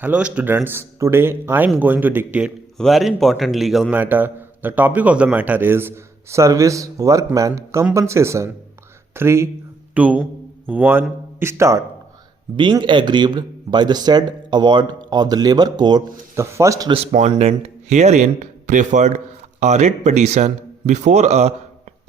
Hello students, today I am going to dictate very important legal matter. The topic of the matter is service workman compensation. 3, 2, 1, start. Being aggrieved by the said award of the labor court, the first respondent herein preferred a writ petition before a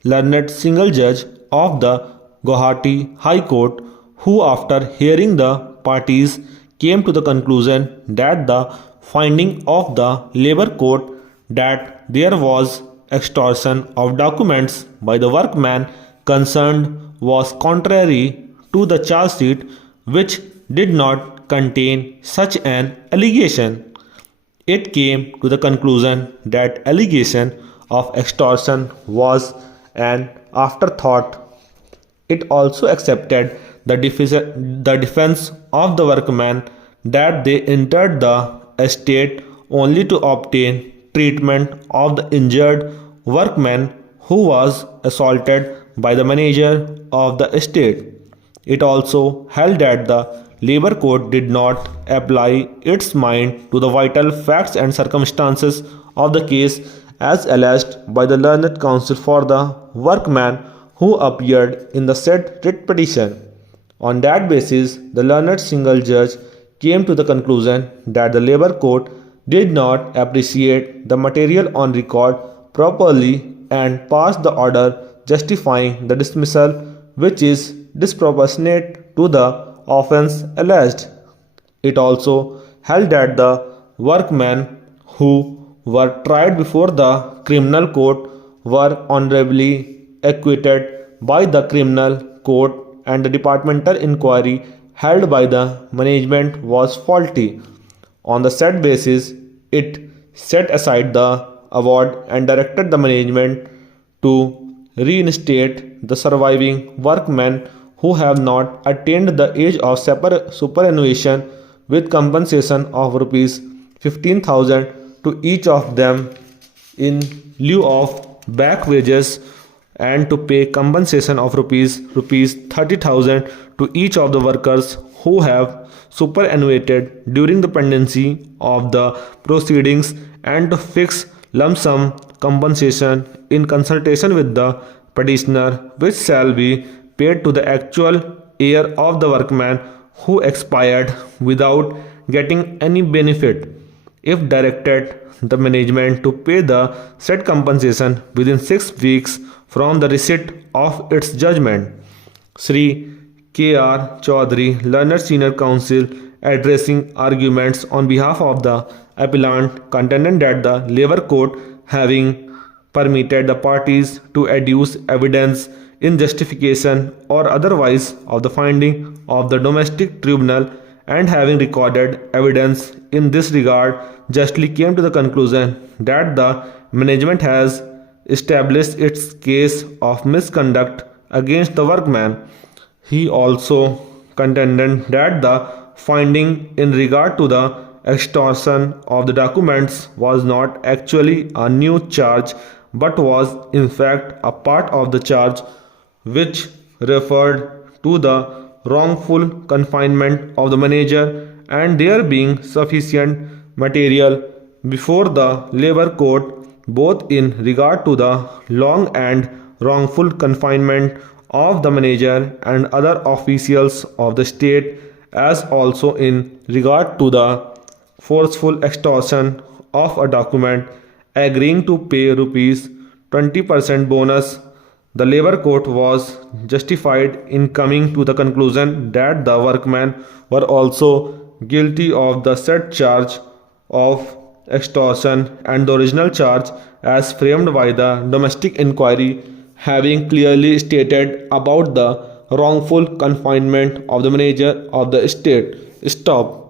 learned single judge of the Guwahati High Court, who after hearing the parties came to the conclusion that the finding of the labor court that there was extortion of documents by the workman concerned was contrary to the charge sheet, which did not contain such an allegation. It came to the conclusion that allegation of extortion was an afterthought. It also accepted the defense of the workmen that they entered the estate only to obtain treatment of the injured workman who was assaulted by the manager of the estate. It also held that the labor court did not apply its mind to the vital facts and circumstances of the case as alleged by the learned counsel for the workman who appeared in the said writ petition. On that basis, the learned single judge came to the conclusion that the labor court did not appreciate the material on record properly and passed the order justifying the dismissal, which is disproportionate to the offense alleged. It also held that the workmen who were tried before the criminal court were honorably acquitted by the criminal court, and the departmental inquiry held by the management was faulty. On the said basis, it set aside the award and directed the management to reinstate the surviving workmen who have not attained the age of superannuation with compensation of rupees 15,000 to each of them in lieu of back wages, and to pay compensation of rupees 30,000 to each of the workers who have superannuated during the pendency of the proceedings, and to fix lump sum compensation in consultation with the petitioner, which shall be paid to the actual heir of the workman who expired without getting any benefit, if directed the management to pay the said compensation within 6 weeks from the receipt of its judgment. Sri K.R. Chaudhary, learned senior counsel, addressing arguments on behalf of the appellant, contended that the labor court, having permitted the parties to adduce evidence in justification or otherwise of the finding of the domestic tribunal, and having recorded evidence in this regard, justly came to the conclusion that the management has established its case of misconduct against the workman. He also contended that the finding in regard to the extortion of the documents was not actually a new charge, but was in fact a part of the charge which referred to the wrongful confinement of the manager, and there being sufficient material before the labor court both in regard to the long and wrongful confinement of the manager and other officials of the state, as also in regard to the forceful extortion of a document, agreeing to pay rupees 20% bonus. The labor court was justified in coming to the conclusion that the workmen were also guilty of the said charge of extortion, and the original charge as framed by the domestic inquiry, having clearly stated about the wrongful confinement of the manager of the estate. Stop.